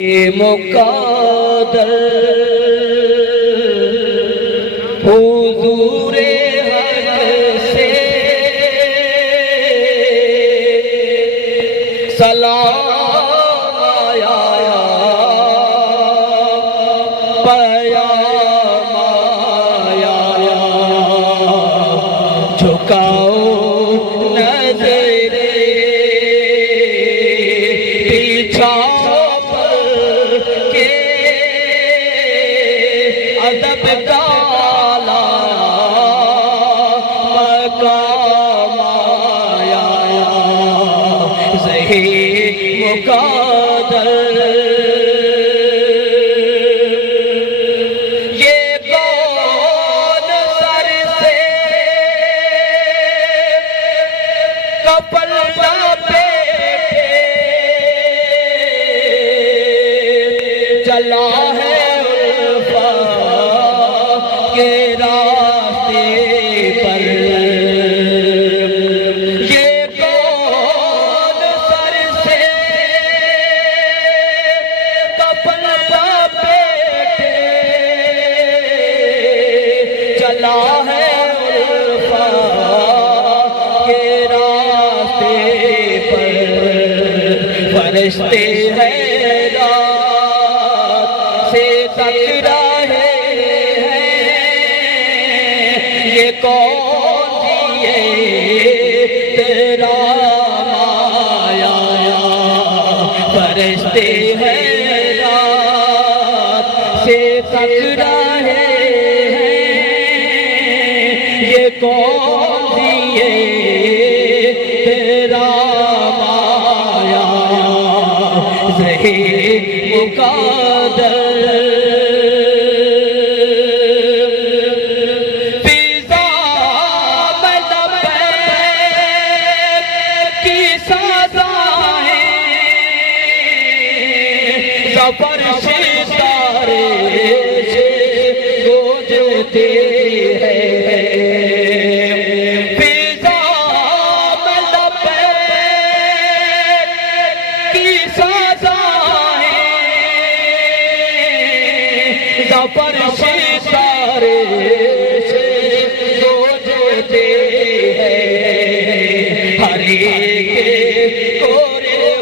ये मुक़द्दर हुज़ूरे हक़ से सलाम आया, पयाम आया। झुकाओ नज़रे पीछा अदब काला मकाम आया। ज़ही मुक़द्दर ये कौन सर से कपल पे चला है के रास्ते पर। ये कौन सर से कफन लपेटे चला है उल्फा के रास्ते पर। फरिश्ते हैरान से टकराए ये कौन दिए तेरा माया। फरिश्ते हैरान से टकराए ये कौन दिए तेरा माया। ज़ही मुक़द्दर पर सितारे से गूंजते हैं। फिज़ा में लबैक की सदाएं पर सितारे से गूंजते हैं। हर एक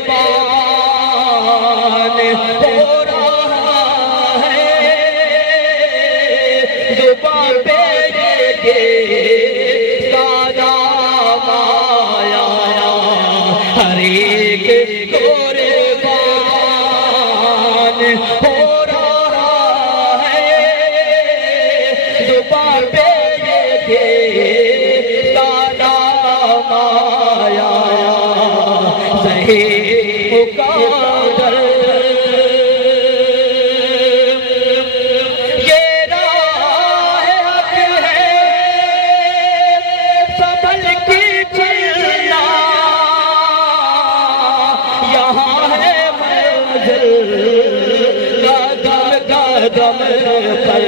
कुर्बान हो रहा है जुबान पे ये सलाम आया। हर एक कुर्बान हो रहा है जुबान पे ये सलाम आया। ज़ही मुक़द्दर ये राह हक़ है संभल के चलना। यहाँ है मंज़िल कदम कदम पर।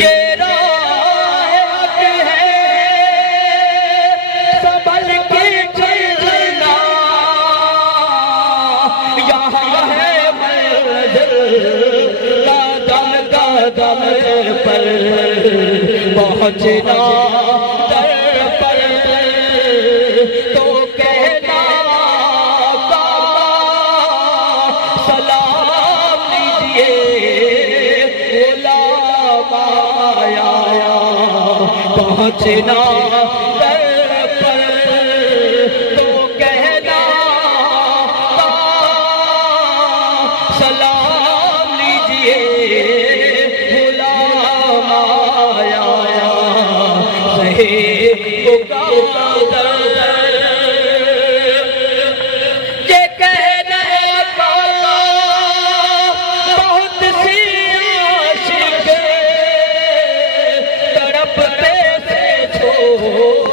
ये राह हक़ है संभल के चलना। यहाँ है मंज़िल कदम कदम पर। पहुँचना दर पर तो कहना का सलाम लीजिए गुलाम आया। पहुँचना दर पर तो कहना का सलाम लीजिए गुलाम आया। ज़ही मुक़द्दर ये कहने का बहुत सी आशिक़ तड़पते से छोड़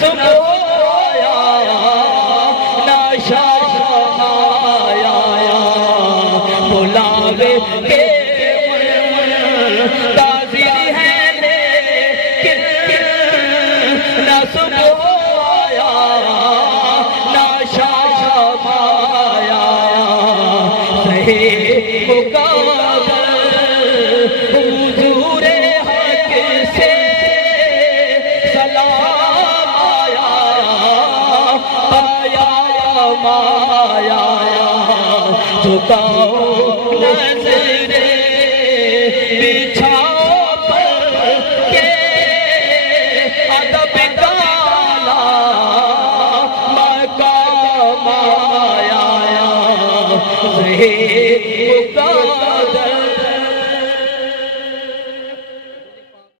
सुबह आया ना शाम आया बुलावे के ताज़िर है लेकिन ना सुबह आया ना शाम आया सहे मुकाबल हुजूरे हक से सलाम आया पाया माया झुकाओ नजर